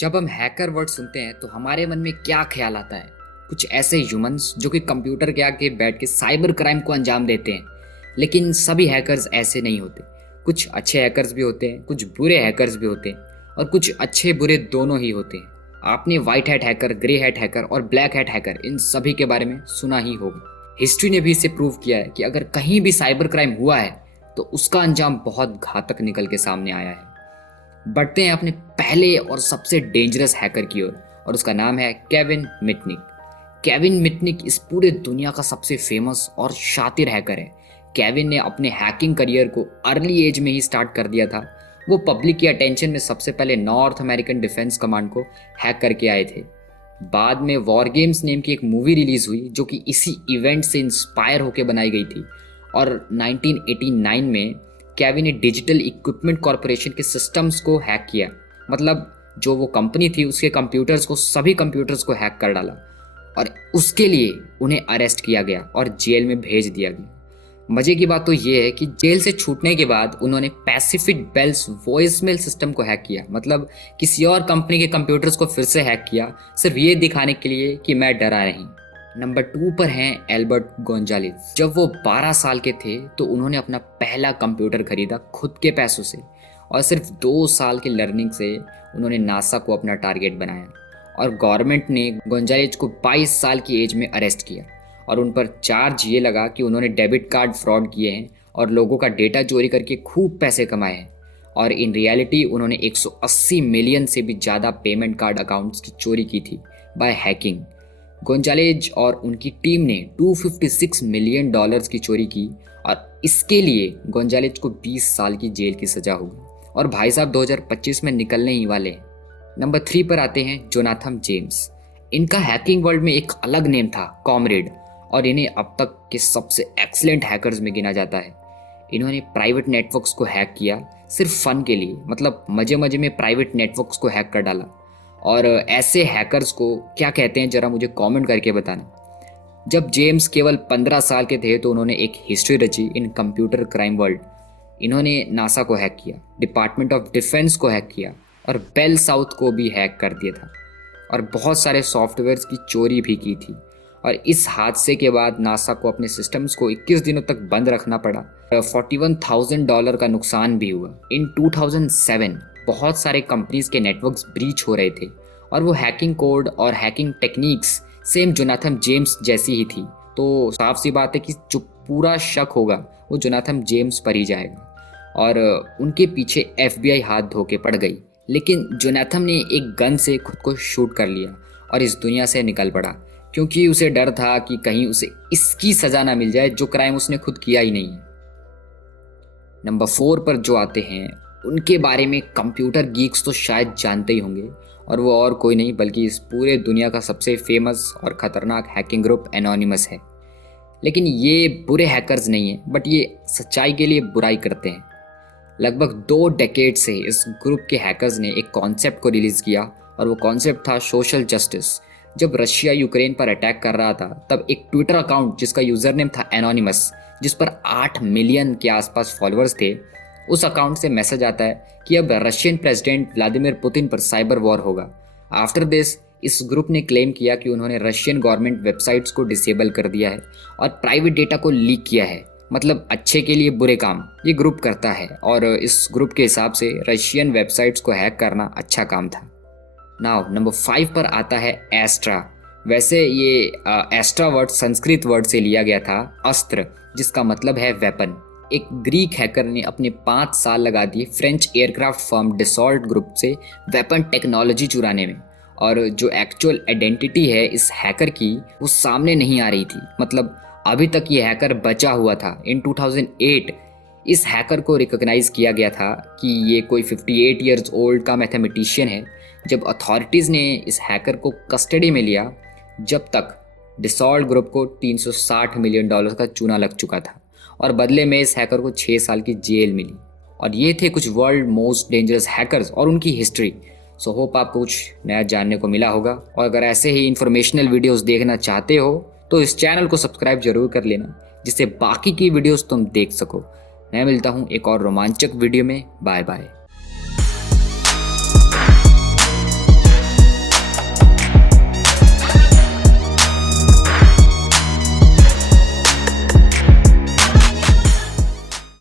जब हम hacker word सुनते हैं तो हमारे मन में क्या ख्याल आता है? कुछ ऐसे ह्यूमंस जो कि कंप्यूटर के आगे बैठ के साइबर क्राइम को अंजाम देते हैं। लेकिन सभी हैकर्स ऐसे नहीं होते। कुछ अच्छे हैकर्स भी होते हैं, कुछ बुरे हैकर्स भी होते हैं और कुछ अच्छे बुरे दोनों ही होते हैं। आपने white hat hacker, grey hat hacker और ब्लैक हैट हैकर इन सभी के बारे में सुना ही होगा। हिस्ट्री ने भी इसे प्रूव किया है कि अगर कहीं भी साइबर क्राइम हुआ है तो उसका अंजाम बहुत घातक निकल के सामने आया है। बढ़ते हैं अपने पहले और सबसे डेंजरस हैकर की ओर और उसका नाम है केविन मिटनिक। केविन मिटनिक इस पूरे दुनिया का सबसे फेमस और शातिर हैकर है। केविन ने अपने हैकिंग करियर को अर्ली एज में ही स्टार्ट कर दिया था। वो पब्लिक की अटेंशन में सबसे पहले नॉर्थ अमेरिकन डिफेंस कमांड को हैक करके आए थे। बाद में वॉर गेम्स नेम की एक मूवी रिलीज हुई जो कि इसी इवेंट से इंस्पायर होकर बनाई गई थी। और 1989 में केविन ने डिजिटल इक्विपमेंट कॉरपोरेशन के सिस्टम्स को हैक किया। मतलब जो वो कंपनी थी उसके कंप्यूटर्स को, सभी कंप्यूटर्स को हैक कर डाला और उसके लिए उन्हें अरेस्ट किया गया और जेल में भेज दिया गया। मजे की बात तो ये है कि जेल से छूटने के बाद उन्होंने पैसिफिक बेल्स वॉइसमेल सिस्टम को हैक किया। मतलब किसी और कंपनी के कंप्यूटर्स को फिर से हैक किया, सिर्फ ये दिखाने के लिए कि मैं डरा नहीं। नंबर 2 पर हैं एल्बर्ट गोंजालेस। जब वो 12 साल के थे तो उन्होंने अपना पहला कंप्यूटर खरीदा खुद के पैसों से और सिर्फ 2 साल की लर्निंग से उन्होंने नासा को अपना टारगेट बनाया और गवर्नमेंट ने गोंजालेस को 22 साल की एज में अरेस्ट किया और उन पर चार्ज ये लगा कि उन्होंने डेबिट कार्ड फ्रॉड किए हैं और लोगों का डेटा चोरी करके खूब पैसे कमाए हैं। और इन रियलिटी उन्होंने 180 मिलियन से भी ज़्यादा पेमेंट कार्ड अकाउंट्स की चोरी की थी बाय हैकिंग। गोंजालेज और उनकी टीम ने $256 मिलियन की चोरी की और इसके लिए गोंजालेज को 20 साल की जेल की सजा होगी और भाई साहब 2025 में निकलने ही वाले हैं। नंबर 3 पर आते हैं जोनाथन जेम्स। इनका हैकिंग वर्ल्ड में एक अलग नेम था, कॉमरेड, और इन्हें अब तक के सबसे एक्सीलेंट हैकर्स में गिना जाता है। इन्होंने प्राइवेट नेटवर्क्स को हैक किया सिर्फ फन के लिए, मतलब मजे मजे में प्राइवेट नेटवर्क्स को हैक कर डाला। और ऐसे हैकर्स को क्या कहते हैं जरा मुझे कमेंट करके बताना। जब जेम्स केवल 15 साल के थे तो उन्होंने एक हिस्ट्री रची इन कंप्यूटर क्राइम वर्ल्ड। इन्होंने नासा को हैक किया, डिपार्टमेंट ऑफ डिफेंस को हैक किया और बेल साउथ को भी हैक कर दिया था और बहुत सारे सॉफ्टवेयर्स की चोरी भी की थी। और इस हादसे के बाद नासा को अपने सिस्टम्स को 21 दिनों तक बंद रखना पड़ा। $41,000 का नुकसान भी हुआ। इन 2007 बहुत सारे कंपनीज के नेटवर्क्स ब्रीच हो रहे थे और वो हैकिंग कोड और hacking techniques same Jonathan James जैसी ही थी। तो साफ सी बात है कि जो पूरा शक होगा वो जोनाथन जेम्स पर ही जाएगा और उनके पीछे FBI हाथ धो के पड़ गई। लेकिन जोनाथन ने एक गन से खुद को शूट कर लिया और इस दुनिया से निकल पड़ा क्योंकि उसे डर था कि कहीं उसे इसकी सजा ना मिल जाए जो क्राइम उसने खुद किया ही नहीं है। नंबर 4 पर जो आते हैं उनके बारे में कंप्यूटर गीक्स तो शायद जानते ही होंगे और वो और कोई नहीं बल्कि इस पूरे दुनिया का सबसे फेमस और ख़तरनाक हैकिंग ग्रुप एनोनिमस है। लेकिन ये बुरे हैकर्स नहीं हैं, बट ये सच्चाई के लिए बुराई करते हैं। लगभग 2 डेकेड से इस ग्रुप के हैकर्स ने एक कॉन्सेप्ट को रिलीज़ किया और वो कॉन्सेप्ट था सोशल जस्टिस। जब रशिया यूक्रेन पर अटैक कर रहा था तब एक ट्विटर अकाउंट जिसका यूज़र नेम था एनोनिमस, जिस पर 8 मिलियन के आसपास फॉलोअर्स थे, उस अकाउंट से मैसेज आता है कि अब रशियन प्रेसिडेंट व्लादिमीर पुतिन पर साइबर वॉर होगा। आफ्टर दिस इस ग्रुप ने क्लेम किया कि उन्होंने रशियन गवर्नमेंट वेबसाइट्स को डिसेबल कर दिया है और प्राइवेट डेटा को लीक किया है। मतलब अच्छे के लिए बुरे काम ये ग्रुप करता है और इस ग्रुप के हिसाब से रशियन वेबसाइट्स को हैक करना अच्छा काम था। नाउ नंबर 5 पर आता है एस्ट्रा। वैसे ये एस्ट्रा वर्ड संस्कृत वर्ड से लिया गया था अस्त्र, जिसका मतलब है वेपन। एक ग्रीक हैकर ने अपने 5 साल लगा दिए French aircraft firm Dassault group से वेपन टेक्नोलॉजी चुराने में और जो एक्चुअल आइडेंटिटी है इस हैकर की वो सामने नहीं आ रही थी। मतलब अभी तक ये हैकर बचा हुआ था। इन 2008 इस हैकर को रिकॉग्नाइज किया गया था कि ये कोई 58 ईयर्स ओल्ड का मैथमेटिशियन है। जब अथॉरिटीज़ ने इस हैकर को कस्टडी में लिया जब तक डसॉल्ट ग्रुप को $360 मिलियन का चूना लग चुका था और बदले में इस हैकर को 6 साल की जेल मिली। और ये थे कुछ वर्ल्ड मोस्ट डेंजरस हैकर्स और उनकी हिस्ट्री। सो होप आपको कुछ नया जानने को मिला होगा और अगर ऐसे ही इंफॉर्मेशनल वीडियोस देखना चाहते हो तो इस चैनल को सब्सक्राइब जरूर कर लेना जिससे बाकी की वीडियोस तुम देख सको। मैं मिलता हूँ एक और रोमांचक वीडियो में। Bye bye.